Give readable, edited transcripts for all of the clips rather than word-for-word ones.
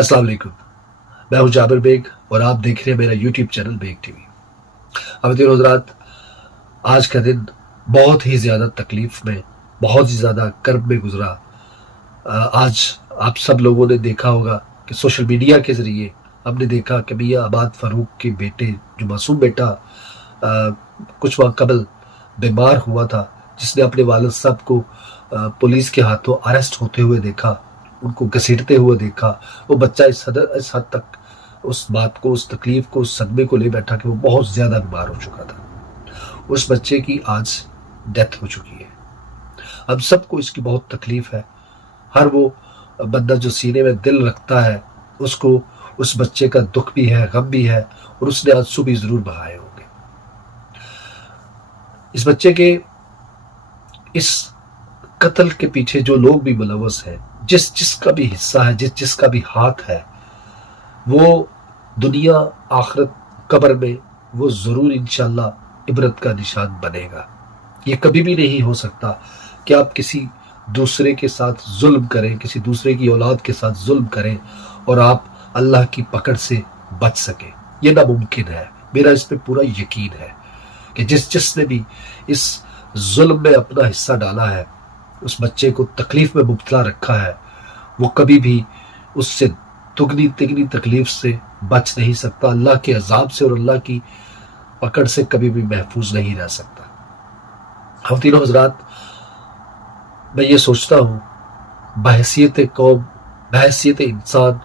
अस्सलाम वालेकुम। मैं हूं जाबिर बेग और आप देख रहे हैं मेरा यूट्यूब चैनल बेग टीवी। अवतीन हज़रात, आज का दिन बहुत ही ज़्यादा तकलीफ में, बहुत ही ज़्यादा कर्ब में गुजरा। आज आप सब लोगों ने देखा होगा कि सोशल मीडिया के ज़रिए हमने देखा कि मियां अबाद फ़ारूक के बेटे, जो मासूम बेटा कुछ वक्त कबल बीमार हुआ था, जिसने अपने वालिद साहब को पुलिस के हाथों अरेस्ट होते हुए देखा, उनको घसीटते हुए देखा। वो बच्चा इस हद तक उस बात को, उस तकलीफ को, उस सदमे को ले बैठा कि वो बहुत ज़्यादा बीमार हो चुका था। उस बच्चे की आज डेथ हो चुकी है। हम सबको इसकी बहुत तकलीफ है। हर वो बंदा जो सीने में दिल रखता है, उसको उस बच्चे का दुख भी है, गम भी है, और उसने आंसू भी ज़रूर बहाए होंगे। इस बच्चे के इस कत्ल के पीछे जो लोग भी मुलव्वस हैं, जिसका भी हिस्सा है, जिसका भी हाथ है, वो दुनिया आखिरत कब्र में वो ज़रूर इंशाअल्लाह इबरत का निशान बनेगा। ये कभी भी नहीं हो सकता कि आप किसी दूसरे के साथ जुल्म करें, किसी दूसरे की औलाद के साथ जुल्म करें और आप अल्लाह की पकड़ से बच सकें। ये नामुमकिन है। मेरा इस पे पूरा यकीन है कि जिसने भी इस जुल्म में अपना हिस्सा डाला है, उस बच्चे को तकलीफ में मुब्तला रखा है, वो कभी भी उससे दुगनी तिगनी तकलीफ से बच नहीं सकता। अल्लाह के अजाब से और अल्लाह की पकड़ से कभी भी महफूज नहीं रह सकता। ख़वातीन और हज़रात, मैं ये सोचता हूँ, बहैसियत कौम, बहैसियत इंसान,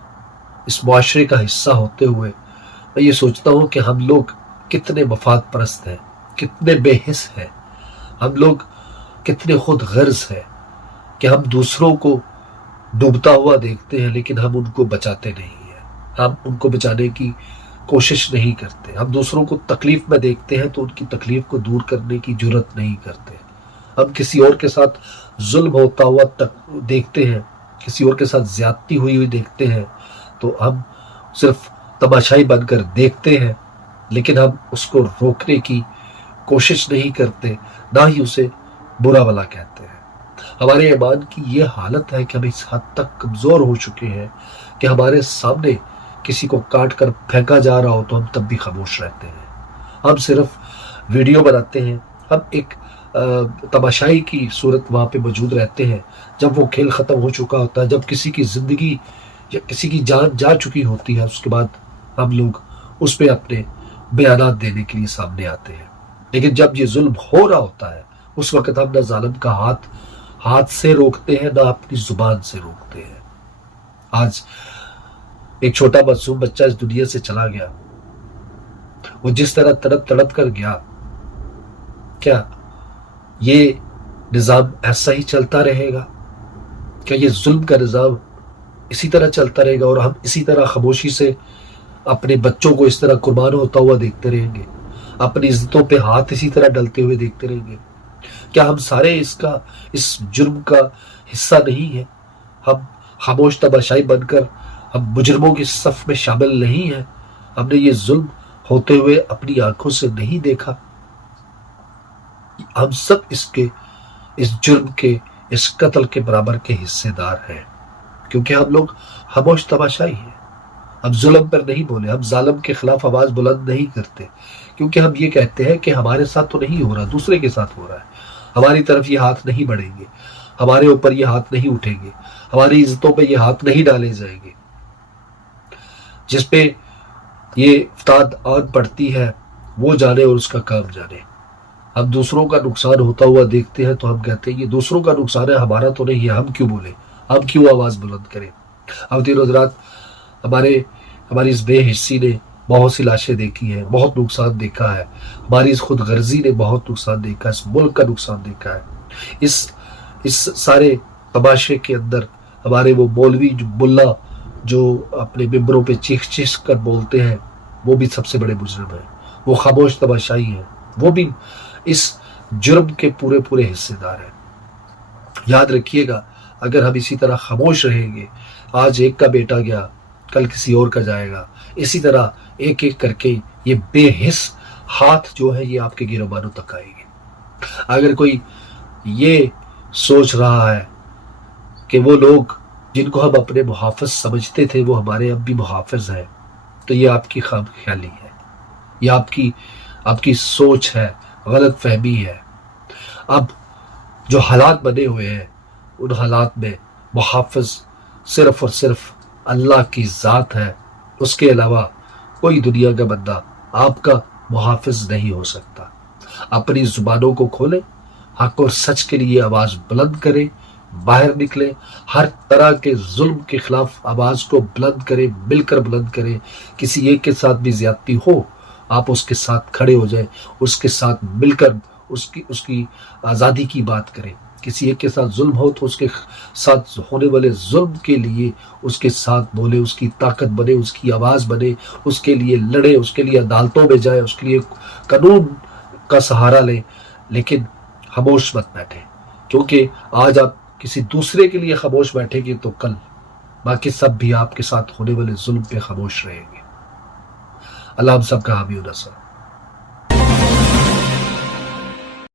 इस मुआशरे का हिस्सा होते हुए मैं ये सोचता हूँ कि हम लोग कितने मफाद परस्त हैं, कितने बेहिस हैं, हम लोग कितने खुद गर्ज हैं कि हम दूसरों को डूबता हुआ देखते हैं लेकिन हम उनको बचाते नहीं हैं। हम उनको बचाने की कोशिश नहीं करते। हम दूसरों को तकलीफ में देखते हैं तो उनकी तकलीफ को दूर करने की जुर्रत नहीं करते। हम किसी और के साथ जुल्म होता हुआ देखते हैं, किसी और के साथ ज्यादती हुई देखते हैं, तो हम सिर्फ तमाशाई बनकर देखते हैं, लेकिन हम उसको रोकने की कोशिश नहीं करते, ना ही उसे बुरा भला कहते हैं। हमारे ईमान की ये हालत है कि हम इस हद तक कमज़ोर हो चुके हैं कि हमारे सामने किसी को काट कर फेंका जा रहा हो तो हम तब भी खामोश रहते हैं। हम सिर्फ वीडियो बनाते हैं, हम एक तमाशाई की सूरत वहाँ पे मौजूद रहते हैं। जब वो खेल ख़त्म हो चुका होता है, जब किसी की ज़िंदगी या किसी की जान जा चुकी होती है, उसके बाद हम लोग उस पर अपने बयानात देने के लिए सामने आते हैं। लेकिन जब ये जुल्म हो रहा होता है, उस वक़्त हम न जालिम का हाथ से रोकते हैं, ना अपनी जुबान से रोकते हैं। आज एक छोटा मासूम बच्चा इस दुनिया से चला गया। वो जिस तरह तड़प तड़प कर गया, क्या ये निज़ाम ऐसा ही चलता रहेगा? क्या ये जुल्म का निज़ाम इसी तरह चलता रहेगा और हम इसी तरह खामोशी से अपने बच्चों को इस तरह कुर्बान होता हुआ देखते रहेंगे, अपनी इज्जतों पे हाथ इसी तरह डलते हुए देखते रहेंगे? क्या हम सारे इस जुर्म का हिस्सा नहीं है? हम खामोश तमाशाई बनकर हम मुजरमों की सफ में शामिल नहीं हैं? हमने ये जुल्म होते हुए अपनी आंखों से नहीं देखा? हम सब इस जुर्म के, इस कत्ल के बराबर के हिस्सेदार हैं, क्योंकि हम लोग खामोश तमाशाई हैं। हम जुल्म पर नहीं बोले, हम जालिम के खिलाफ आवाज बुलंद नहीं करते, क्योंकि हम ये कहते हैं कि हमारे साथ तो नहीं हो रहा, दूसरे के साथ हो रहा है। हमारी तरफ ये हाथ नहीं बढ़ेंगे, हमारे ऊपर ये हाथ नहीं उठेंगे, हमारी इज्जतों पे ये हाथ नहीं डाले जाएंगे। जिस पे ये इफ्ताद आन पड़ती है वो जाने और उसका काम जाने। हम दूसरों का नुकसान होता हुआ देखते हैं तो हम कहते हैं ये दूसरों का नुकसान है, हमारा तो नहीं है, हम क्यों बोले, हम क्यों आवाज बुलंद करें? ख़वातीन और हज़रात, हमारी इस बेहिस्सी ने बहुत सी लाशें देखी हैं, बहुत नुकसान देखा है। हमारी इस खुद गर्जी ने बहुत नुकसान देखा है, इस मुल्क का नुकसान देखा है। इस सारे तमाशे के अंदर हमारे वो मौलवी, जो मुल्ला, जो अपने मिंबरों पे चीख चीख कर बोलते हैं, वो भी सबसे बड़े मुजरिम हैं। वो खामोश तमाशाई हैं, वो भी इस जुर्म के पूरे पूरे हिस्सेदार हैं। याद रखिएगा, अगर हम इसी तरह खामोश रहेंगे, आज एक का बेटा गया, कल किसी और का जाएगा, इसी तरह एक एक करके ये बेहिस हाथ जो है ये आपके गिरबानों तक आएंगे। अगर कोई ये सोच रहा है कि वो लोग جن کو ہم اپنے محافظ سمجھتے تھے وہ ہمارے اب بھی محافظ ہیں، تو یہ آپ کی خام خیالی ہے، یہ آپ کی سوچ ہے، غلط فہمی ہے۔ اب جو حالات بنے ہوئے ہیں ان حالات میں محافظ صرف اور صرف اللہ کی ذات ہے، اس کے علاوہ کوئی دنیا کا بندہ آپ کا محافظ نہیں ہو سکتا۔ اپنی زبانوں کو کھولیں، حق اور سچ کے لیے آواز بلند کریں، باہر نکلیں، ہر طرح کے ظلم کے خلاف آواز کو بلند کریں، مل کر بلند کریں۔ کسی ایک کے ساتھ بھی زیادتی ہو آپ اس کے ساتھ کھڑے ہو جائیں، اس کے ساتھ مل کر اس کی آزادی کی بات کریں۔ کسی ایک کے ساتھ ظلم ہو تو اس کے ساتھ ہونے والے ظلم کے لیے اس کے ساتھ بولے، اس کی طاقت بنے، اس کی آواز بنے، اس کے لیے لڑے، اس کے لیے عدالتوں میں جائے، اس کے لیے قانون کا سہارا لیں، لیکن خاموش مت بیٹھے، کیونکہ آج آپ کسی دوسرے کے لیے خاموش بیٹھیں گے تو کل باقی سب بھی آپ کے ساتھ ہونے والے ظلم پہ خاموش رہیں گے۔ اللہ ہم سب کا حامی و ناصر۔